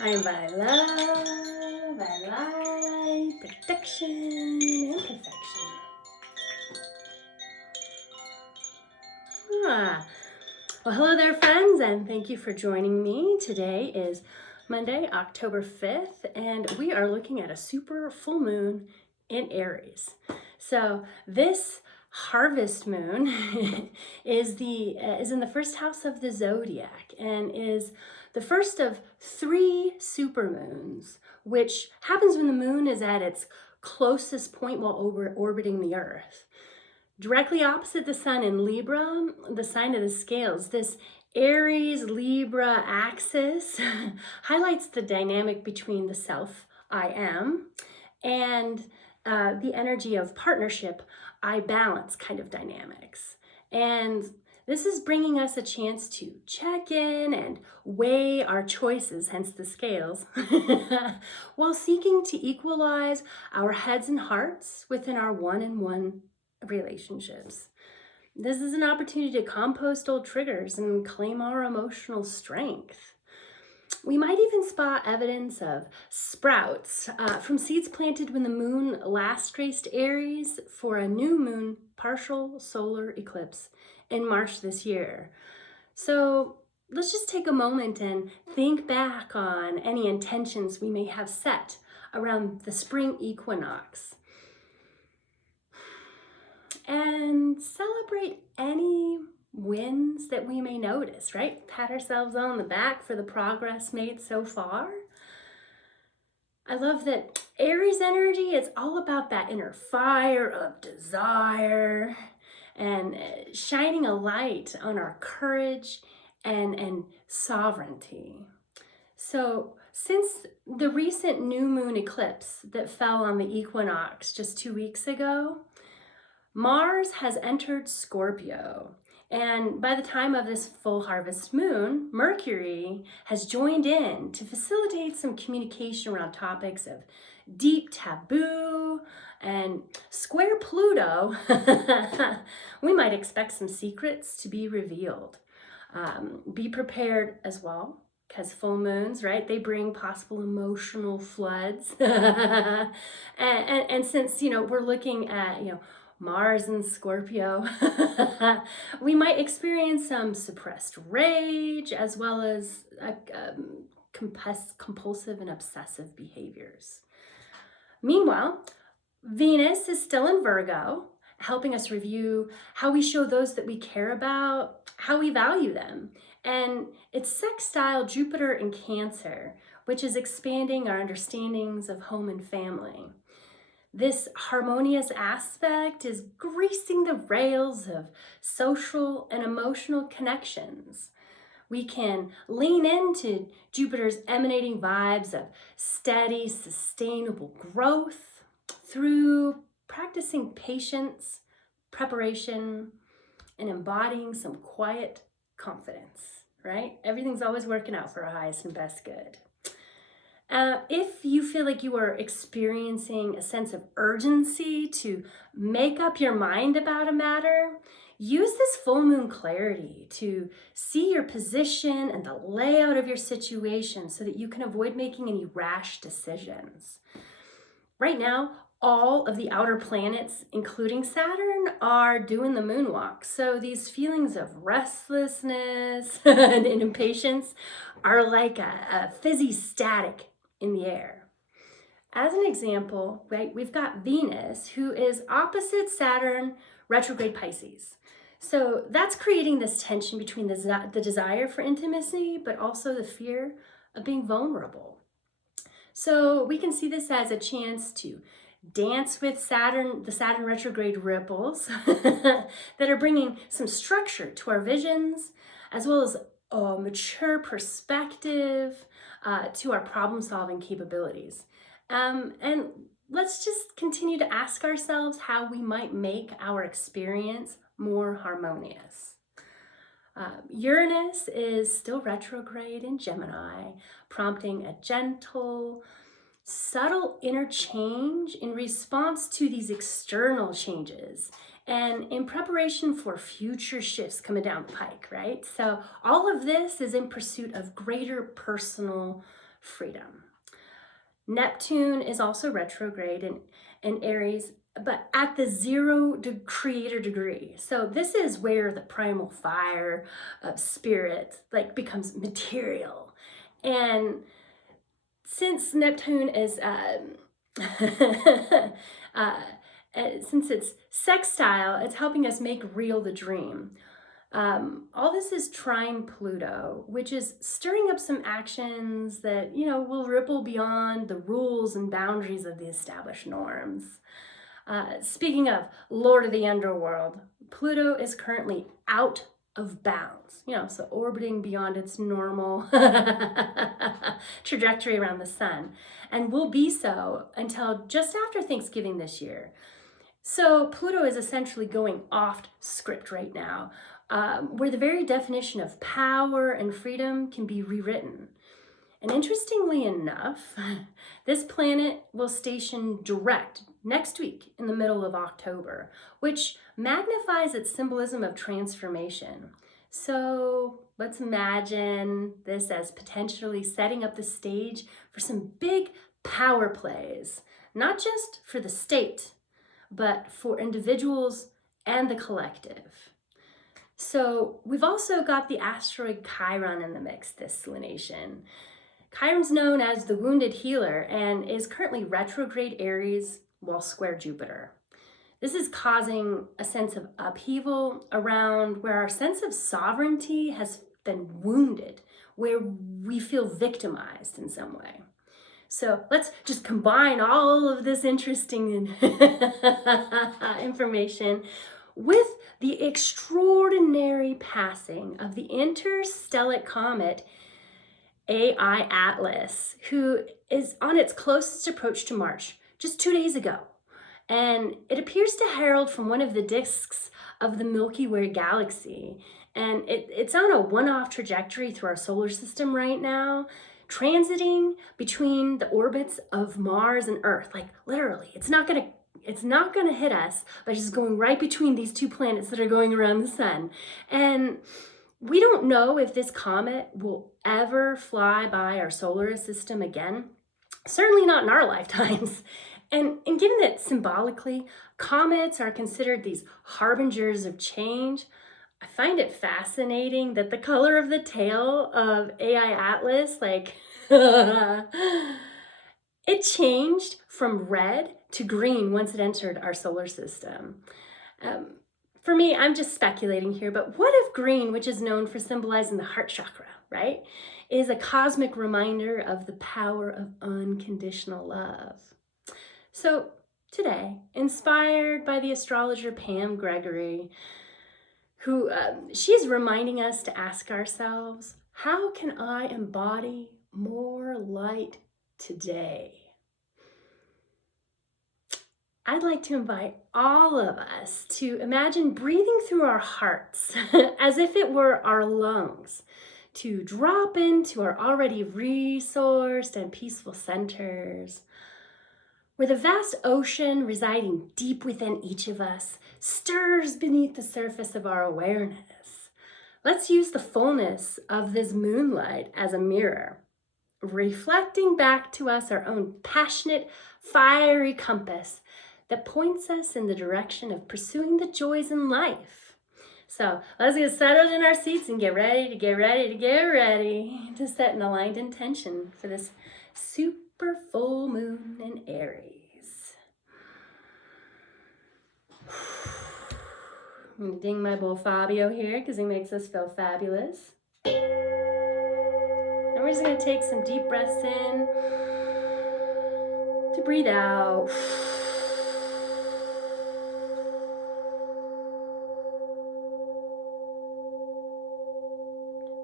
I invite love, I light, protection, and perfection. Ah. Well, hello there, friends, and thank you for joining me. Today is Monday, October 5th, and we are looking at a super full moon in Aries. So this harvest moon is in the first house of the zodiac and is the first of 3 supermoons, which happens when the moon is at its closest point while orbiting the Earth. Directly opposite the sun in Libra, the sign of the scales, this Aries Libra axis highlights the dynamic between the self, I am, and the energy of partnership, I balance kind of dynamics. And this is bringing us a chance to check in and weigh our choices, hence the scales, while seeking to equalize our heads and hearts within our one-on-one relationships. This is an opportunity to compost old triggers and claim our emotional strength. We might even spot evidence of sprouts from seeds planted when the moon last graced Aries for a new moon partial solar eclipse in March this year. So let's just take a moment and think back on any intentions we may have set around the spring equinox, and celebrate any wins that we may notice, right? Pat ourselves on the back for the progress made so far. I love that Aries energy is all about that inner fire of desire and shining a light on our courage and sovereignty. So since the recent new moon eclipse that fell on the equinox just 2 weeks ago, Mars has entered Scorpio, and by the time of this full harvest moon, Mercury has joined in to facilitate some communication around topics of deep taboo and square Pluto. We might expect some secrets to be revealed. Be prepared as well, because full moons, right, they bring possible emotional floods. And since, we're looking at, Mars and Scorpio, we might experience some suppressed rage as well as compulsive and obsessive behaviors. Meanwhile, Venus is still in Virgo, helping us review how we show those that we care about, how we value them. And it's sextile Jupiter in Cancer, which is expanding our understandings of home and family. This harmonious aspect is greasing the rails of social and emotional connections. We can lean into Jupiter's emanating vibes of steady, sustainable growth through practicing patience, preparation, and embodying some quiet confidence, right? Everything's always working out for our highest and best good. If you feel like you are experiencing a sense of urgency to make up your mind about a matter, use this full moon clarity to see your position and the layout of your situation so that you can avoid making any rash decisions. Right now, all of the outer planets, including Saturn, are doing the moonwalk. So these feelings of restlessness and impatience are like a fizzy static in the air. As an example, right, we've got Venus, who is opposite Saturn, retrograde Pisces. So that's creating this tension between the desire for intimacy, but also the fear of being vulnerable. So we can see this as a chance to dance with Saturn, the Saturn retrograde ripples that are bringing some structure to our visions, as well as a mature perspective to our problem-solving capabilities. And let's just continue to ask ourselves how we might make our experience more harmonious. Uranus is still retrograde in Gemini, prompting a gentle, subtle inner change in response to these external changes and in preparation for future shifts coming down the pike, right? So all of this is in pursuit of greater personal freedom. Neptune is also retrograde in Aries, but at the creator degree. So this is where the primal fire of spirit like becomes material. And since Neptune is since it's sextile, it's helping us make real the dream. All this is trine Pluto, which is stirring up some actions that, will ripple beyond the rules and boundaries of the established norms. Speaking of Lord of the Underworld, Pluto is currently out of bounds, so orbiting beyond its normal trajectory around the sun, and will be so until just after Thanksgiving this year. So Pluto is essentially going off script right now, where the very definition of power and freedom can be rewritten. And interestingly enough, this planet will station direct next week in the middle of October, which magnifies its symbolism of transformation. So let's imagine this as potentially setting up the stage for some big power plays, not just for the state, but for individuals and the collective. So we've also got the asteroid Chiron in the mix this lunation. Chiron's known as the wounded healer and is currently retrograde Aries while square Jupiter. This is causing a sense of upheaval around where our sense of sovereignty has been wounded, where we feel victimized in some way. So let's just combine all of this interesting information with the extraordinary passing of the interstellar comet IZness, who is on its closest approach to Mars just 2 days ago. And it appears to herald from one of the disks of the Milky Way galaxy. And it's on a one-off trajectory through our solar system right now, transiting between the orbits of Mars and Earth. Like literally, it's not gonna hit us, but it's just going right between these two planets that are going around the sun. And we don't know if this comet will ever fly by our solar system again. Certainly not in our lifetimes. And given that symbolically, comets are considered these harbingers of change, I find it fascinating that the color of the tail of IZness, it changed from red to green once it entered our solar system. For me, I'm just speculating here, but what if green, which is known for symbolizing the heart chakra, right, is a cosmic reminder of the power of unconditional love? So today, inspired by the astrologer Pam Gregory, who she's reminding us to ask ourselves, how can I embody more light today? I'd like to invite all of us to imagine breathing through our hearts as if it were our lungs, to drop into our already resourced and peaceful centers, where the vast ocean residing deep within each of us stirs beneath the surface of our awareness. Let's use the fullness of this moonlight as a mirror, reflecting back to us our own passionate, fiery compass that points us in the direction of pursuing the joys in life. So let's get settled in our seats and get ready to set an aligned intention for this super full moon in Aries. I'm gonna ding my bull Fabio here because he makes us feel fabulous. And we're just gonna take some deep breaths in to breathe out.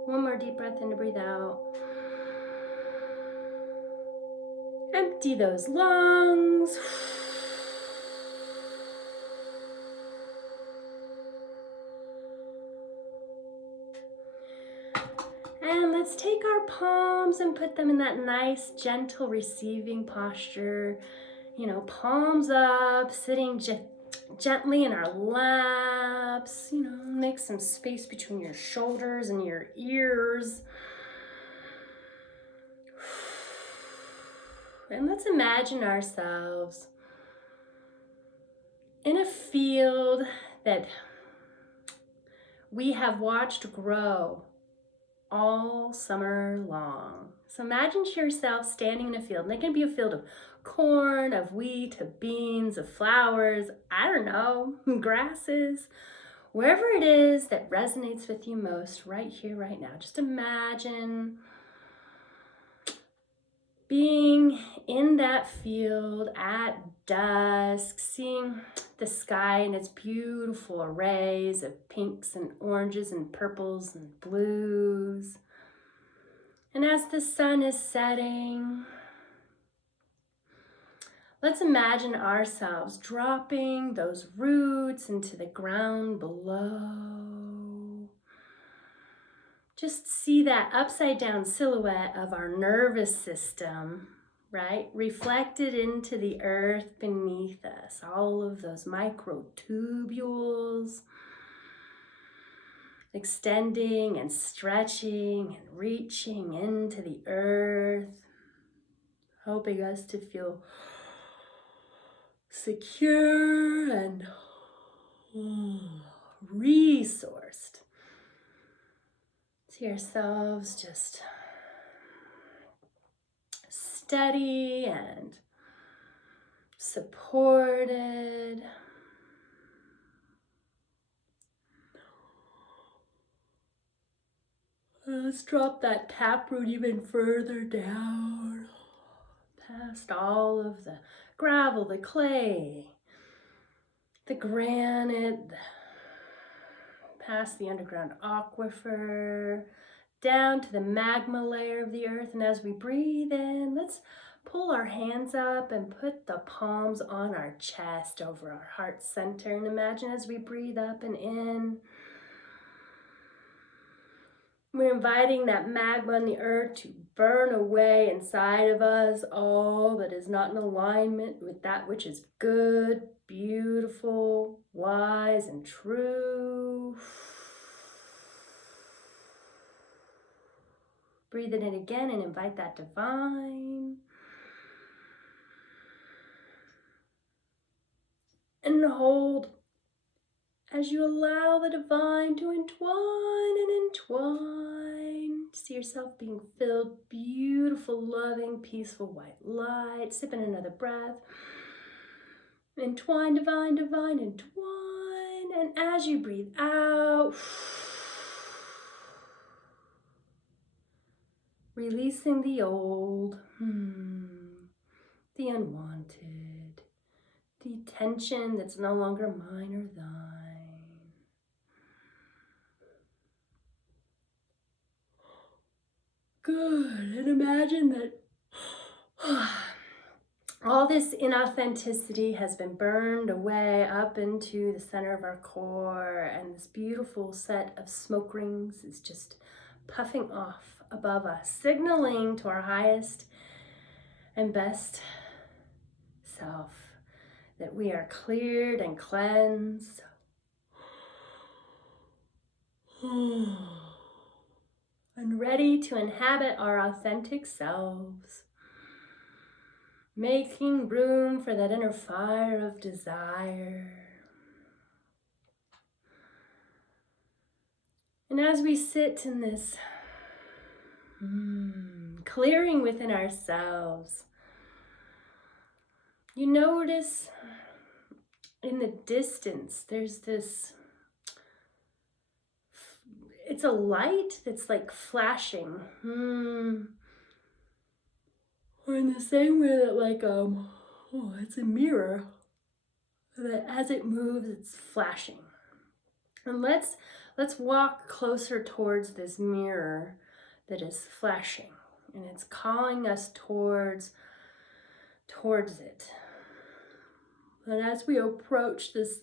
One more deep breath in to breathe out. Empty those lungs. And let's take our palms and put them in that nice, gentle receiving posture. Palms up, sitting gently in our laps. Make some space between your shoulders and your ears. And let's imagine ourselves in a field that we have watched grow all summer long. So imagine yourself standing in a field, and it can be a field of corn, of wheat, of beans, of flowers, I don't know, grasses, wherever it is that resonates with you most right here, right now. Just imagine being in that field at dusk, seeing the sky in its beautiful arrays of pinks and oranges and purples and blues. And as the sun is setting, let's imagine ourselves dropping those roots into the ground below. Just see that upside down silhouette of our nervous system, right? Reflected into the earth beneath us. All of those microtubules extending and stretching and reaching into the earth, helping us to feel secure and resourced. See ourselves just steady and supported. Let's drop that taproot even further down, past all of the gravel, the clay, the granite, past the underground aquifer, down to the magma layer of the earth. And as we breathe in, let's pull our hands up and put the palms on our chest over our heart center. And imagine as we breathe up and in, we're inviting that magma in the earth to burn away inside of us all that is not in alignment with that which is good, beautiful, wise, and true. Breathe it in again and invite that divine. And hold as you allow the divine to entwine and entwine. See yourself being filled, beautiful, loving, peaceful white light. Sipping another breath. Entwine, divine, divine, entwine. And as you breathe out, releasing the old, the unwanted, the tension that's no longer mine or thine. Good. And imagine that all this inauthenticity has been burned away up into the center of our core, and this beautiful set of smoke rings is just puffing off above us, signaling to our highest and best self that we are cleared and cleansed. And ready to inhabit our authentic selves, making room for that inner fire of desire. And as we sit in this clearing within ourselves, you notice in the distance there's this, it's a light that's like flashing. Or in the same way that it's a mirror, that as it moves, it's flashing. And let's walk closer towards this mirror that is flashing, and it's calling us towards it. And as we approach this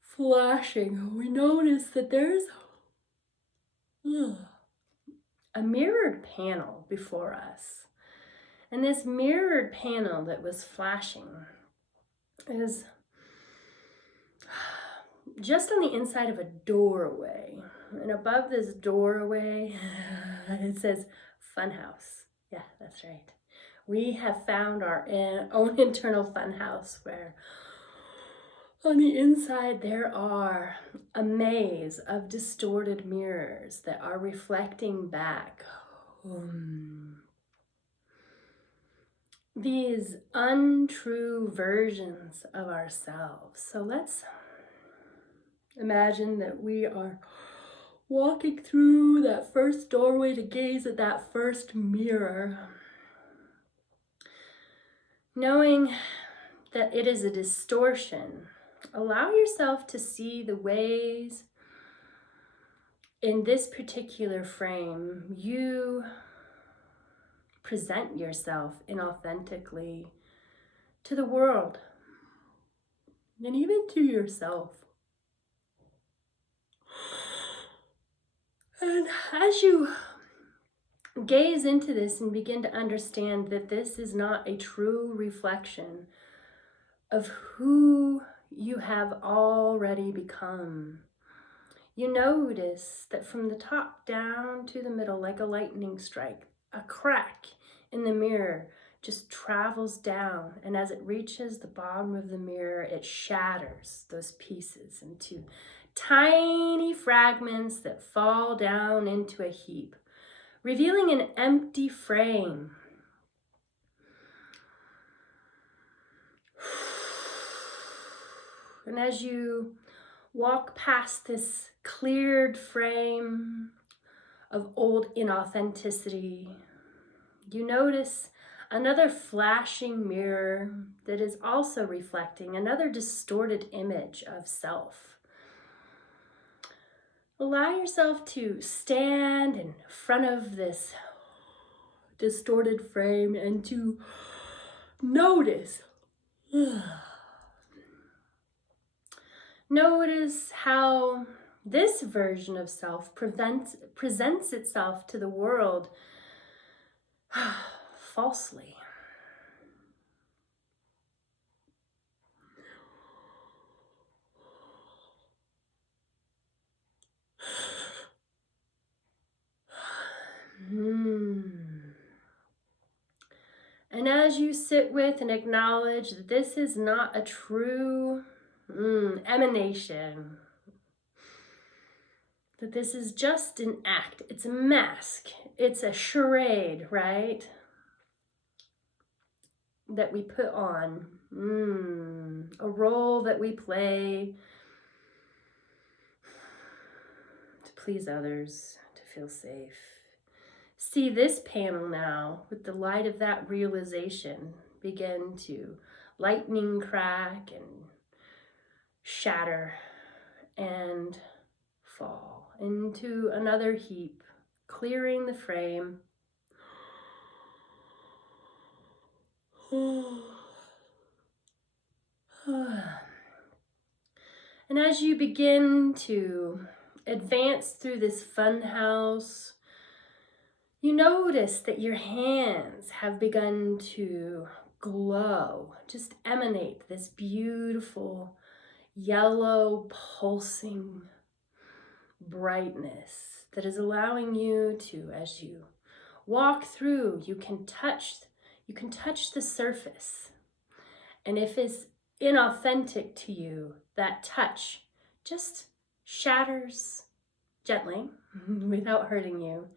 flashing, we notice that there's a mirrored panel before us. And this mirrored panel that was flashing is just on the inside of a doorway. And above this doorway, it says Funhouse. Yeah, that's right. We have found our own internal funhouse where on the inside there are a maze of distorted mirrors that are reflecting back these untrue versions of ourselves. So let's imagine that we are walking through that first doorway to gaze at that first mirror, knowing that it is a distortion. Allow yourself to see the ways in this particular frame you present yourself inauthentically to the world and even to yourself. And as you gaze into this and begin to understand that this is not a true reflection of who you have already become, you notice that from the top down to the middle, like a lightning strike, a crack in the mirror just travels down, and as it reaches the bottom of the mirror, it shatters those pieces into tiny fragments that fall down into a heap, revealing an empty frame. And as you walk past this cleared frame of old inauthenticity, you notice another flashing mirror that is also reflecting another distorted image of self. Allow yourself to stand in front of this distorted frame and to notice. Notice how this version of self presents itself to the world falsely. And as you sit with and acknowledge that this is not a true emanation, that this is just an act, it's a mask, it's a charade, right? That we put on, a role that we play to please others, to feel safe. See this panel now with the light of that realization begin to lightning crack and shatter and fall into another heap, clearing the frame. And as you begin to advance through this fun house, you notice that your hands have begun to glow, just emanate this beautiful yellow pulsing brightness that is allowing you to, as you walk through, you can touch the surface. And if it's inauthentic to you, that touch just shatters gently without hurting you.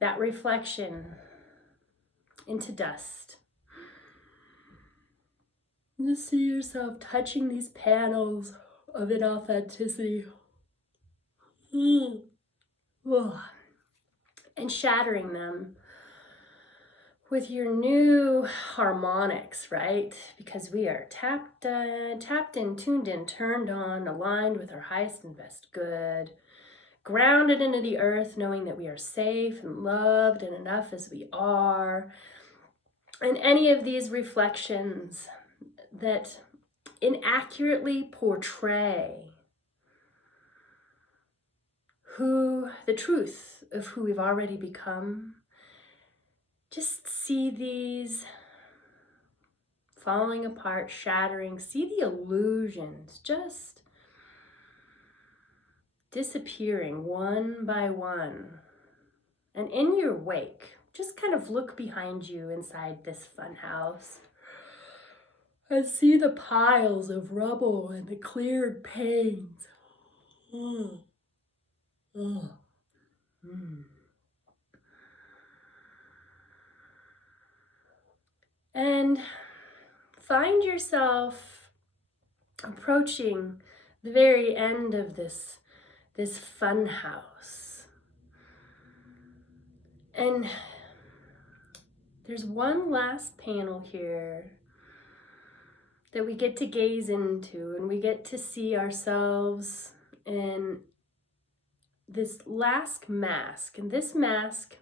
That reflection into dust. Just see yourself touching these panels of inauthenticity. And shattering them with your new harmonics, right? Because we are tapped in, tuned in, turned on, aligned with our highest and best good, grounded into the earth, knowing that we are safe and loved and enough as we are. And any of these reflections that inaccurately portray the truth of who we've already become, just see these falling apart, shattering, see the illusions just disappearing one by one. And in your wake, just kind of look behind you inside this fun house and see the piles of rubble and the cleared panes. Mm. Mm. Mm. And find yourself approaching the very end of this fun house. And there's one last panel here that we get to gaze into, and we get to see ourselves in this last mask. And this mask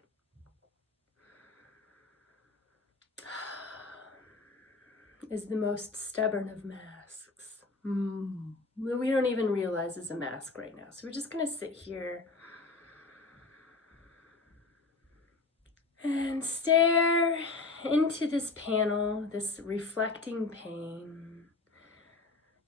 is the most stubborn of masks. We don't even realize it's a mask right now. So we're just gonna sit here and stare into this panel, this reflecting pane.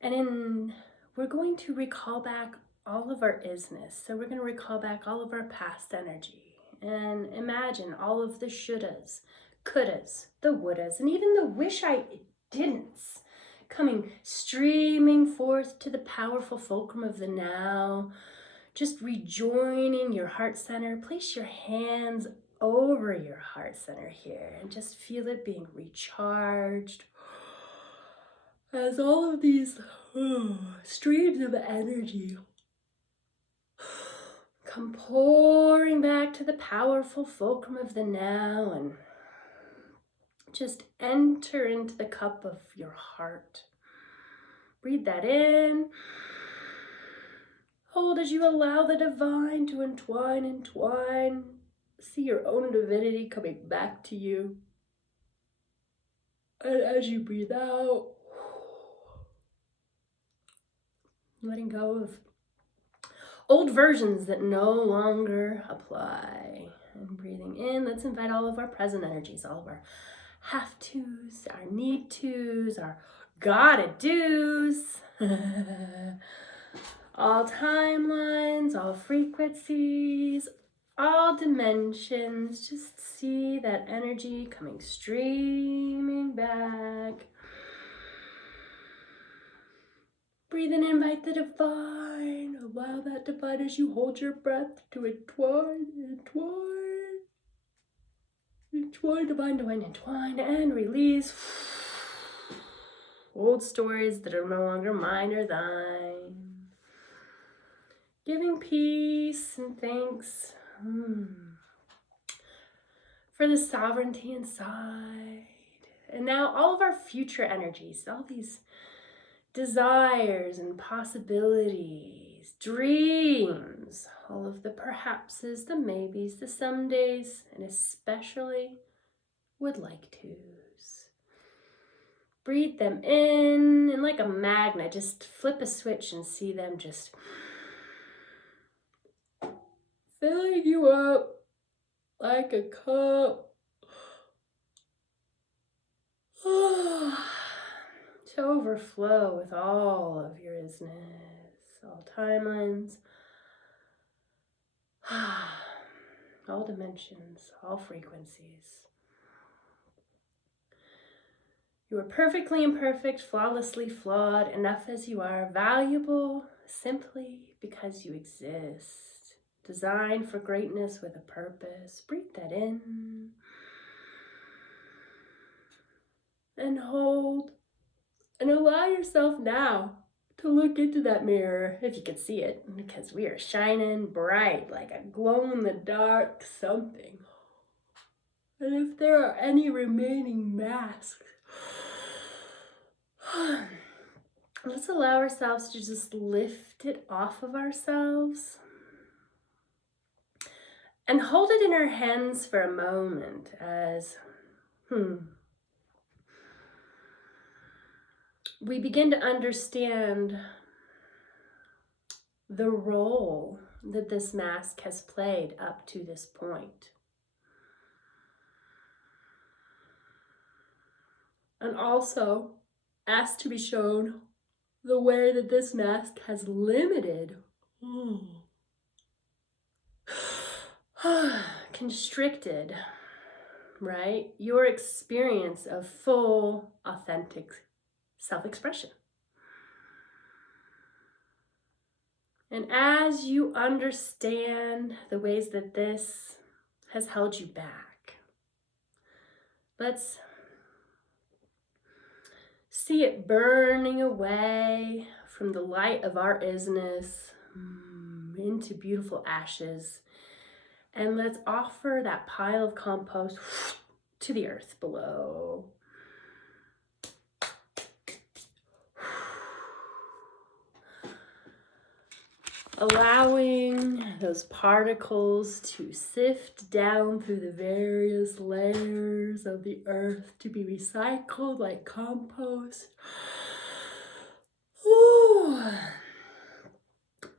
And we're going to recall back all of our IZness. So we're going to recall back all of our past energy and imagine all of the shouldas, couldas, the wouldas, and even the wish I didn'ts coming streaming forth to the powerful fulcrum of the now, just rejoining your heart center. Place your hands over your heart center here and just feel it being recharged as all of these streams of energy come pouring back to the powerful fulcrum of the now and just enter into the cup of your heart. Breathe that in. Hold as you allow the divine to entwine. See your own divinity coming back to you. And as you breathe out, letting go of old versions that no longer apply. And breathing in, let's invite all of our present energies, all of our have tos, our need tos, our gotta do's, all timelines, all frequencies, all dimensions. Just see that energy coming streaming back. Breathe in, invite the divine. Allow that divine as you hold your breath to entwine, divine, entwine, and release. Old stories that are no longer mine or thine. Giving peace and thanks for the sovereignty inside. And now all of our future energies, all these desires and possibilities, dreams, all of the perhapses, the maybes, the somedays, and especially would like to's. Breathe them in, and like a magnet, just flip a switch and see them just filling you up like a cup. To overflow with all of your IZness, all timelines, all dimensions, all frequencies. You are perfectly imperfect, flawlessly flawed, enough as you are, valuable simply because you exist, designed for greatness with a purpose. Breathe that in and hold. And allow yourself now to look into that mirror, if you can see it, because we are shining bright like a glow-in-the-dark something. And if there are any remaining masks, let's allow ourselves to just lift it off of ourselves and hold it in our hands for a moment as we begin to understand the role that this mask has played up to this point. And also ask to be shown the way that this mask has limited, constricted right? Your experience of full, authentic self-expression. And as you understand the ways that this has held you back, let's see it burning away from the light of our IZness into beautiful ashes. And let's offer that pile of compost to the earth below. Allowing those particles to sift down through the various layers of the earth to be recycled like compost. Ooh.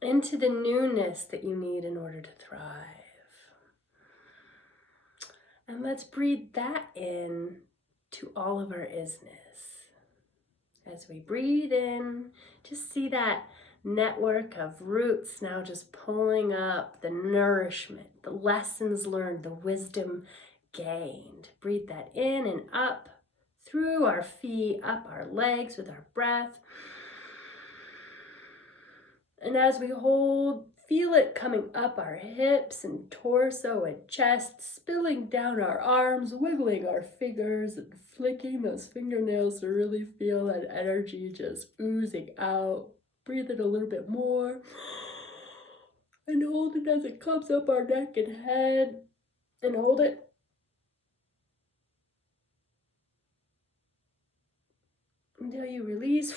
Into the newness that you need in order to thrive. And let's breathe that in to all of our IZness. As we breathe in, just see that network of roots now just pulling up the nourishment, the lessons learned, the wisdom gained. Breathe that in and up through our feet, up our legs with our breath. And as we hold, feel it coming up our hips and torso and chest, spilling down our arms, wiggling our fingers and flicking those fingernails to really feel that energy just oozing out. Breathe it a little bit more. And hold it as it comes up our neck and head. And hold it. Until you release.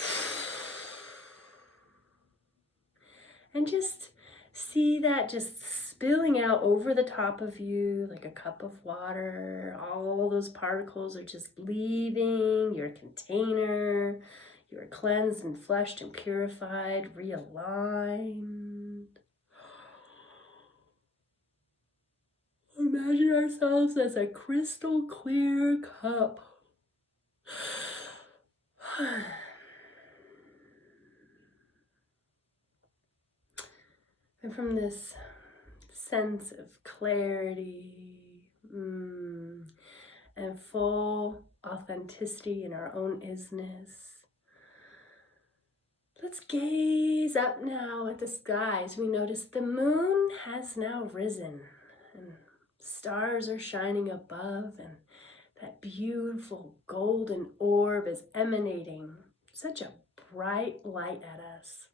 And just see that just spilling out over the top of you like a cup of water. All those particles are just leaving your container. You're cleansed and flushed and purified, realigned. Imagine ourselves as a crystal clear cup. And from this sense of clarity and full authenticity in our own IZness, let's gaze up now at the skies. We notice the moon has now risen and stars are shining above, and that beautiful golden orb is emanating such a bright light at us.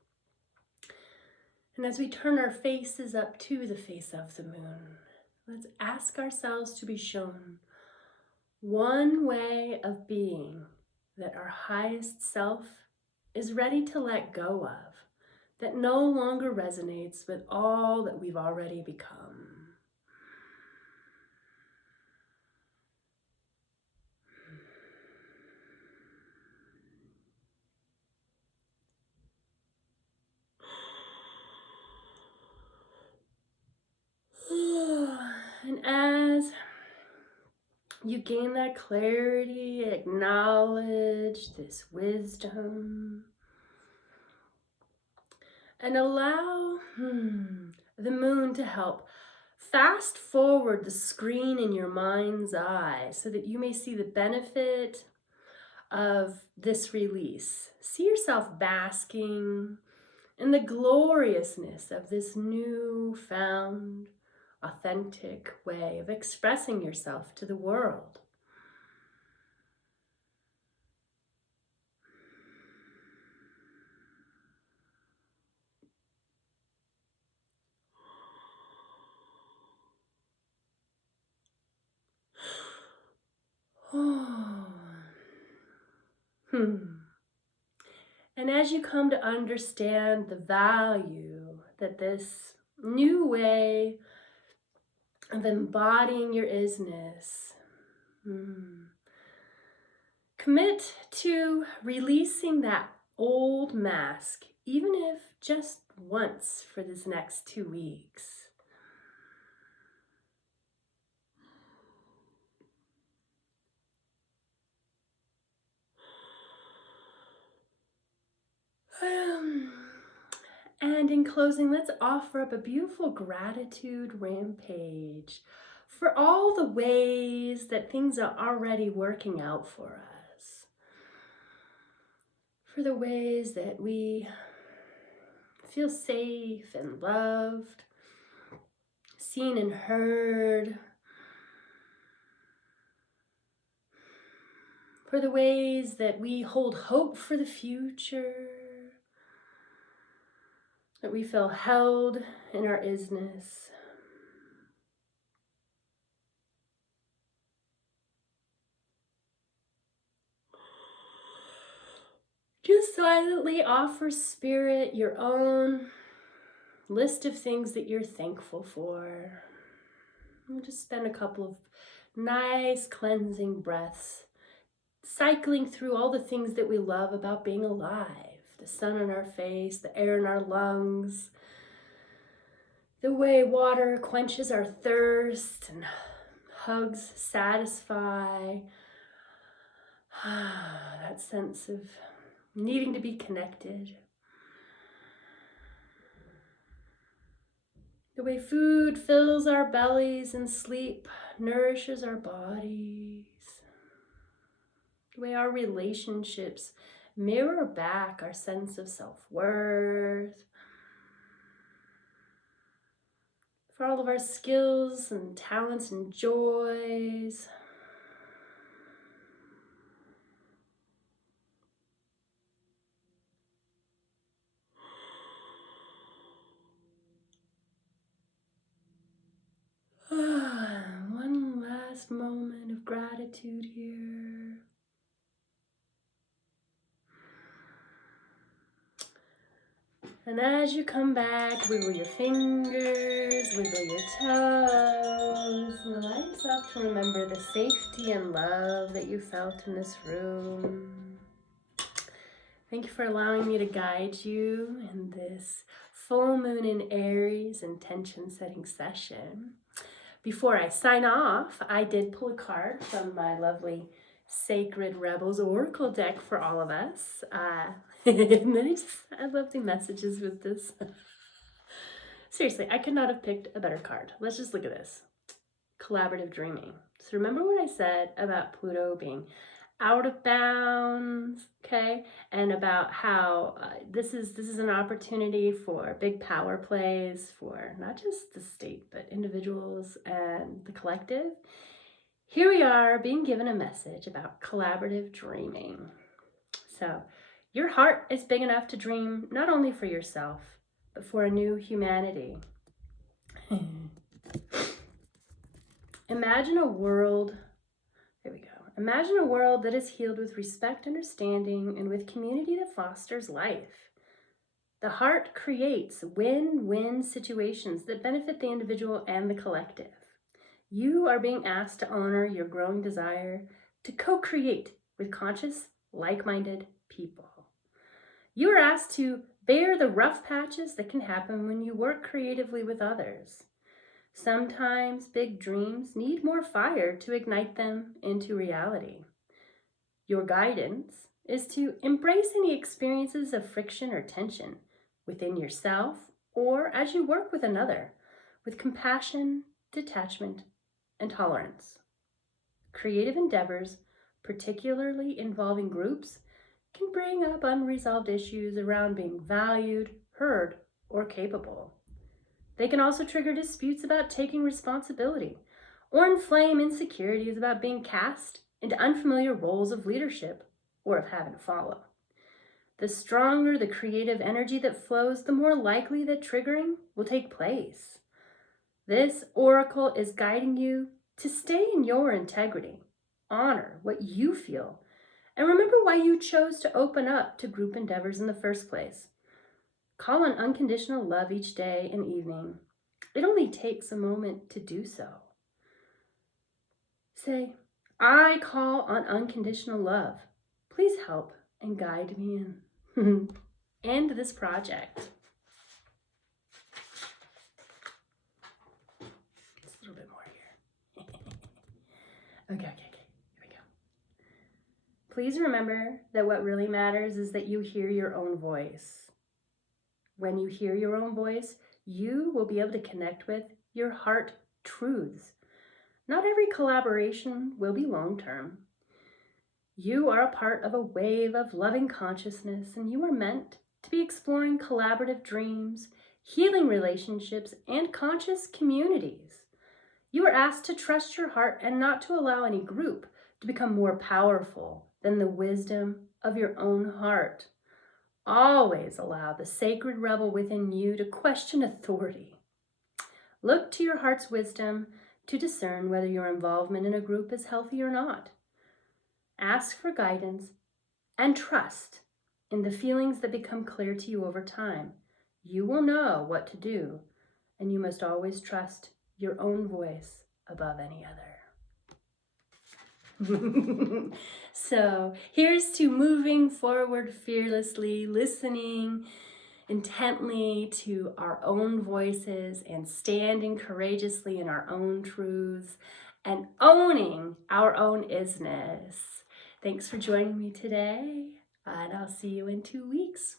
And as we turn our faces up to the face of the moon, let's ask ourselves to be shown one way of being that our highest self is ready to let go of, that no longer resonates with all that we've already become. And as you gain that clarity, acknowledge this wisdom, and allow the moon to help fast forward the screen in your mind's eye so that you may see the benefit of this release. See yourself basking in the gloriousness of this newfound, authentic way of expressing yourself to the world. And as you come to understand the value that this new way of embodying your IZness, commit to releasing that old mask, even if just once for this next 2 weeks. And in closing, let's offer up a beautiful gratitude rampage for all the ways that things are already working out for us, for the ways that we feel safe and loved, seen and heard, for the ways that we hold hope for the future, that we feel held in our IZness. Just silently offer Spirit your own list of things that you're thankful for. And just spend a couple of nice cleansing breaths, cycling through all the things that we love about being alive. The sun on our face, the air in our lungs, the way water quenches our thirst and hugs satisfy. That sense of needing to be connected. The way food fills our bellies and sleep nourishes our bodies. The way our relationships mirror back our sense of self-worth. For all of our skills and talents and joys. One last moment of gratitude here. And as you come back, wiggle your fingers, wiggle your toes, and allow yourself to remember the safety and love that you felt in this room. Thank you for allowing me to guide you in this full moon in Aries intention setting session. Before I sign off, I did pull a card from my lovely Sacred Rebels Oracle deck for all of us. And then I love the messages with this. Seriously, I could not have picked a better card. Let's just look at this. Collaborative dreaming. So remember what I said about Pluto being out of bounds, okay? And about how this is an opportunity for big power plays for not just the state, but individuals and the collective. Here we are being given a message about collaborative dreaming. So your heart is big enough to dream not only for yourself, but for a new humanity. Imagine a world, there we go. Imagine a world that is healed with respect, understanding, and with community that fosters life. The heart creates win-win situations that benefit the individual and the collective. You are being asked to honor your growing desire to co-create with conscious, like-minded people. You are asked to bear the rough patches that can happen when you work creatively with others. Sometimes big dreams need more fire to ignite them into reality. Your guidance is to embrace any experiences of friction or tension within yourself or as you work with another, with compassion, detachment, and tolerance. Creative endeavors, particularly involving groups, can bring up unresolved issues around being valued, heard, or capable. They can also trigger disputes about taking responsibility or inflame insecurities about being cast into unfamiliar roles of leadership or of having to follow. The stronger the creative energy that flows, the more likely that triggering will take place. This oracle is guiding you to stay in your integrity, honor what you feel, and remember why you chose to open up to group endeavors in the first place. Call on unconditional love each day and evening. It only takes a moment to do so. Say, I call on unconditional love. Please help and guide me in. End this project. Just a little bit more here. Okay, here we go. Please remember that what really matters is that you hear your own voice. When you hear your own voice, you will be able to connect with your heart truths. Not every collaboration will be long-term. You are a part of a wave of loving consciousness, and you are meant to be exploring collaborative dreams, healing relationships, and conscious communities. You are asked to trust your heart and not to allow any group to become more powerful than the wisdom of your own heart. Always allow the sacred rebel within you to question authority. Look to your heart's wisdom to discern whether your involvement in a group is healthy or not. Ask for guidance and trust in the feelings that become clear to you over time. You will know what to do, and you must always trust your own voice above any other. So here's to moving forward fearlessly, listening intently to our own voices and standing courageously in our own truths and owning our own IZness. Thanks for joining me today, and I'll see you in 2 weeks.